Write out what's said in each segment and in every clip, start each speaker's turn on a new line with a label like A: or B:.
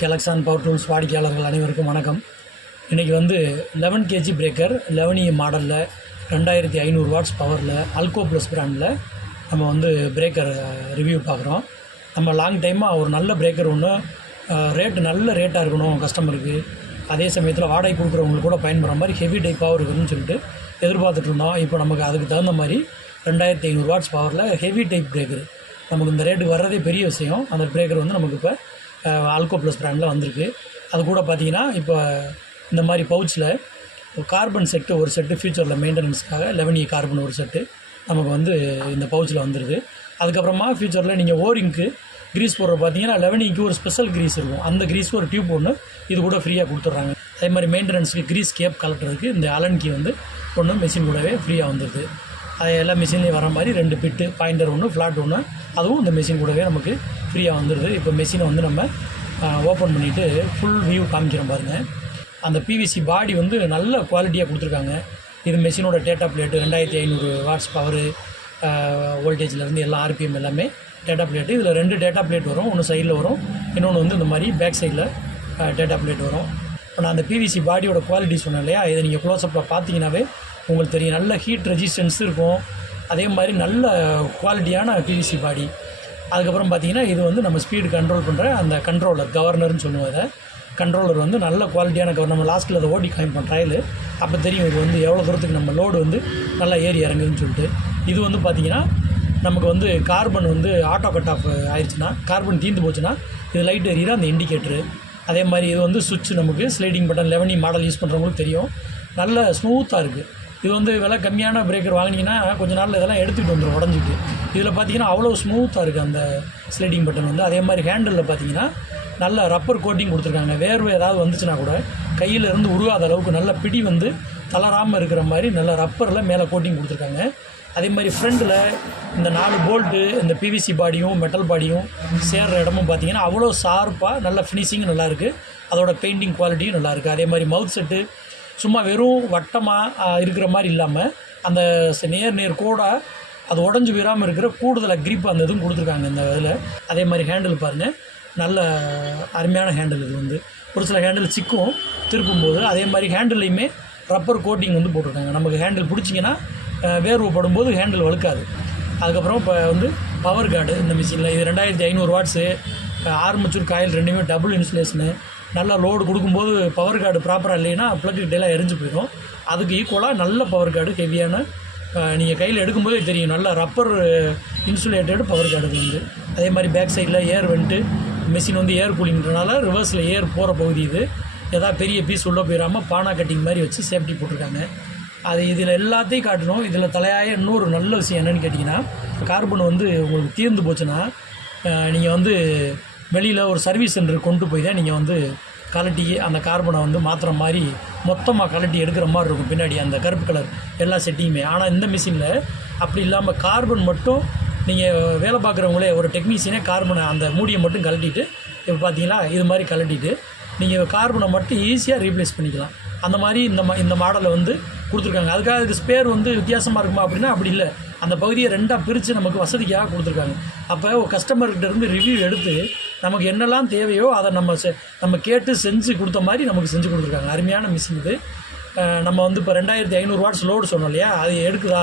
A: கெலக்ஸான் power tools வாடிக்கையாளர்கள் அனைவருக்கும் வணக்கம். இன்றைக்கி வந்து லெவன் கேஜி பிரேக்கர் லெவனி மாடலில் ரெண்டாயிரத்தி ஐநூறு வாட்ஸ் பவரில் அல்கோ ப்ளஸ் பிராண்டில் நம்ம வந்து பிரேக்கர் ரிவ்யூ பார்க்குறோம். நம்ம லாங் டைமாக ஒரு நல்ல பிரேக்கர் ஒன்று ரேட்டு நல்ல ரேட்டாக இருக்கணும் கஸ்டமருக்கு அதே சமயத்தில் வாடகை கொடுக்குறவங்களுக்கு கூட பயன்படுற மாதிரி ஹெவி டைப்பாகவும் இருக்கணும்னு சொல்லிட்டு எதிர்பார்த்துட்டு இருந்தோம். இப்போ நமக்கு அதுக்கு தகுந்த மாதிரி ரெண்டாயிரத்தி ஐநூறு வாட்ஸ் பவரில் ஹெவி டைப் பிரேக்கர் நமக்கு இந்த ரேட்டுக்கு வர்றதே பெரிய விஷயம். அந்த பிரேக்கர் வந்து நமக்கு இப்போ ஆல்கோ ப்ளஸ் பிராண்டில் வந்திருக்கு. அது கூட பார்த்தீங்கன்னா இப்போ இந்த மாதிரி பவுச்சில் கார்பன் செட்டு ஒரு செட்டு ஃபியூச்சரில் மெயின்டெனன்ஸ்க்காக லெவனி கார்பன் ஒரு செட்டு நமக்கு வந்து இந்த பவுச்சில் வந்துடுது அதுக்கப்புறமா ஃபியூச்சரில் நீங்கள் ஓரிங்க்கு க்ரீஸ் போடுற பார்த்தீங்கன்னா லெவனிக்கு ஒரு ஸ்பெஷல் க்ரீஸ் இருக்கும். அந்த க்ரீஸ்க்கு ஒரு டியூப் ஒன்று இது கூட ஃப்ரீயாக கொடுத்துட்றாங்க. அதே மாதிரி மெயின்டெனன்ஸ்க்கு க்ரீஸ் கேப் கலட்டுறதுக்கு இந்த அலன்கி வந்து ஒன்று மிஷின் கூடவே ஃப்ரீயாக வந்துடுது அது எல்லா மிஷின்லேயும் வர மாதிரி ரெண்டு பிட்டு பாயிண்டர் ஒன்று ஃப்ளாட் ஒன்று அதுவும் இந்த மிஷின் கூடவே நமக்கு ஃப்ரீயாக வந்துடுது இப்போ மிஷினை வந்து நம்ம ஓப்பன் பண்ணிவிட்டு ஃபுல் வியூ காமிக்கிறோம் பாருங்கள் அந்த பிவிசி பாடி வந்து நல்ல குவாலிட்டியாக கொடுத்துருக்காங்க. இது மெஷினோட டேட்டா பிளேட்டு ரெண்டாயிரத்தி ஐநூறு வாட்ஸ் பவரு வோல்டேஜ்லேருந்து எல்லா ஆர்பிஎம் எல்லாமே டேட்டா பிளேட்டு இதில் ரெண்டு டேட்டா பிளேட் வரும். ஒன்று சைடில் வரும். இன்னொன்று வந்து இந்த மாதிரி பேக் சைடில் டேட்டா பிளேட் வரும். இப்போ நான் அந்த பிவிசி பாடியோட குவாலிட்டி சொன்னேன் இல்லையா? இதை நீங்கள் க்ளோஸ்அப்பில் பார்த்தீங்கன்னாவே உங்களுக்கு தெரியும். நல்ல ஹீட் ரெசிஸ்டன்ஸ் இருக்கும். அதே மாதிரி நல்ல குவாலிட்டியான பிவிசி பாடி அதுக்கப்புறம் பார்த்தீங்கன்னா இது வந்து நம்ம ஸ்பீடு கண்ட்ரோல் பண்ணுற அந்த கண்ட்ரோலர் கவர்னர்னு சொல்லுவோம் அதை. கண்ட்ரோலர் வந்து நல்ல குவாலிட்டியான கவர் நம்ம லாஸ்ட்டில் அதை ஓட்டி காமிப்போம் ட்ரையலு அப்போ தெரியும் இது வந்து எவ்வளோ தூரத்துக்கு நம்ம லோடு வந்து நல்லா ஏறி இறங்குதுன்னு சொல்லிட்டு. இது வந்து பார்த்திங்கன்னா நமக்கு வந்து கார்பன் வந்து ஆட்டோ கட் ஆஃப் ஆயிடுச்சுன்னா கார்பன் தீர்ந்து போச்சுன்னா இது லைட் எரியிற அந்த இண்டிகேட்டரு அதே மாதிரி இது வந்து சுவிட்ச் நமக்கு ஸ்லைடிங் பட்டன் லெவனி மாடல் யூஸ் பண்ணுறவங்களுக்கு தெரியும். நல்ல ஸ்மூத்தாக இருக்குது இது வந்து விலை கம்மியான பிரேக்கர் வாங்கினீங்கன்னா கொஞ்சம் நாளில் இதெல்லாம் எடுத்துகிட்டு வந்துடும் உடஞ்சிட்டு. இதில் பார்த்தீங்கன்னா அவ்வளோ ஸ்மூத்தாக இருக்குது அந்த ஸ்லைடிங் பட்டன் வந்து. அதே மாதிரி ஹேண்டிலில் பார்த்தீங்கன்னா நல்ல ரப்பர் கோட்டிங் கொடுத்துருக்காங்க. வேர்வை ஏதாவது வந்துச்சுன்னா கூட கையில் இருந்து உருகாத அளவுக்கு நல்ல பிடி வந்து தளராமல் இருக்கிற மாதிரி நல்ல ரப்பரில் மேலே கோட்டிங் கொடுத்துருக்காங்க. அதே மாதிரி ஃப்ரண்டில் இந்த நாலு போல்ட்டு இந்த பிவிசி பாடியும் மெட்டல் பாடியும் சேர்கிற இடமும் பார்த்தீங்கன்னா அவ்வளோ ஷார்ப்பாக நல்ல ஃபினிஷிங்கும் நல்லாயிருக்கு அதோட பெயிண்டிங் குவாலிட்டியும் நல்லாயிருக்கு அதே மாதிரி மவுத் செட்டு சும்மா வெறும் வட்டமாக இருக்கிற மாதிரி இல்லாமல் அந்த நேர் நேர் கோடாக அது உடஞ்சி விடாமல் இருக்கிற கூடுதலாக கிரிப் அந்த இதுவும் கொடுத்துருக்காங்க இந்த இதில். அதே மாதிரி ஹேண்டில் பாருங்கள் நல்ல அருமையான ஹேண்டில் இது வந்து. ஒரு சில ஹேண்டில் சிக்கும் திருப்பும்போது. அதே மாதிரி ஹேண்டில்லையுமே ரப்பர் கோட்டிங் வந்து போட்டிருக்காங்க. நமக்கு ஹேண்டில் பிடிச்சிங்கன்னா வேர்வு படும்போது ஹேண்டில் வழுக்காது. அதுக்கப்புறம் இப்போ வந்து பவர் கார்டு இந்த மிஷினில் இது ரெண்டாயிரத்தி ஐநூறு வாட்ஸு ஆர்மச்சூர் காயில் ரெண்டுமே டபுள் இன்சுலேஷனு நல்லா லோடு கொடுக்கும்போது பவர் கார்டு ப்ராப்பராக இல்லைன்னா ப்ளக்கு டெல்லாம் எரிஞ்சு போயிடும். அதுக்கு ஈக்குவலாக நல்ல பவர் கார்டு ஹெவியான நீங்கள் கையில் எடுக்கும்போதே தெரியும். நல்ல ரப்பர் இன்சுலேட்டட் பவர் கார்டு வந்து. அதே மாதிரி பேக் சைடில் ஏர் வந்துட்டு மிஷின் வந்து ஏர் கூலிங்கிறனால ரிவர்ஸில் ஏர் போகிற பகுதி இது. எதாவது பெரிய பீஸ் உள்ளே போயிடாமல் பானா கட்டிங் மாதிரி வச்சு சேஃப்டி போட்டிருக்காங்க. அது இதில் எல்லாத்தையும் காட்டணும். இதில் தலையாய இன்னொரு நல்ல விஷயம் என்னென்னு கேட்டிங்கன்னா கார்பன் வந்து உங்களுக்கு தீர்ந்து போச்சுன்னா நீங்கள் வந்து வெளியில் ஒரு சர்வீஸ் சென்டர் கொண்டு போய் தான் நீங்கள் வந்து கலட்டி அந்த கார்பனை வந்து மாற்றுற மாதிரி மொத்தமாக கலட்டி எடுக்கிற மாதிரி இருக்கும். பின்னாடி அந்த கருப்பு கலர் எல்லா செட்டியுமே ஆனால் இந்த மிஷினில் அப்படி இல்லாமல் கார்பன் மட்டும் நீங்கள் வேலை பார்க்குறவங்களே ஒரு டெக்னீஷியனே கார்பனை அந்த மூடியை மட்டும் கலட்டிட்டு இப்போ பார்த்தீங்கன்னா இது மாதிரி கலட்டிட்டு நீங்கள் கார்பனை மட்டும் ஈஸியாக ரீப்ளேஸ் பண்ணிக்கலாம். அந்த மாதிரி இந்த மா இந்த மாடலை வந்து கொடுத்துருக்காங்க. அதுக்காக அதுக்கு ஸ்பேர் வந்து வித்தியாசமாக இருக்குமா அப்படின்னா அப்படி இல்லை. அந்த பகுதியை ரெண்டாக பிரித்து நமக்கு வசதிக்காக கொடுத்துருக்காங்க. அப்போ கஸ்டமர்கிட்ட இருந்து ரிவ்யூ எடுத்து நமக்கு என்னெல்லாம் தேவையோ அதை நம்ம செ நம்ம கேட்டு செஞ்சு கொடுத்த மாதிரி நமக்கு செஞ்சு கொடுத்துருக்காங்க. அருமையான மிஷின் இது. நம்ம வந்து இப்போ ரெண்டாயிரத்தி ஐநூறு வாட்ஸ் லோடு சொன்னோம் இல்லையா? அது எடுக்குதா?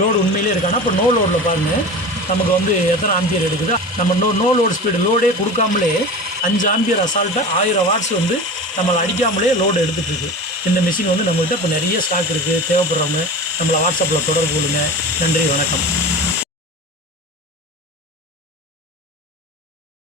A: லோடு உண்மையிலே இருக்கானா? இப்போ நோ லோடில் பாருங்கள் நமக்கு வந்து எத்தனை ஆம்பியர் எடுக்குது? நம்ம நோ நோ லோடு ஸ்பீடு லோடே கொடுக்காமலே அஞ்சு ஆம்பியர் அசால்ட்டாக ஆயிரம் வாட்ஸ் வந்து நம்மளை அடிக்காமலே லோடு எடுத்துகிட்டு இருக்குது இந்த மிஷின் வந்து நம்மகிட்ட இப்போ நிறைய ஸ்டாக் இருக்குது தேவைப்படுறவங்க நம்மளை வாட்ஸ்அப்பில் தொடர்பு கொள்ளுங்கள் நன்றி வணக்கம்.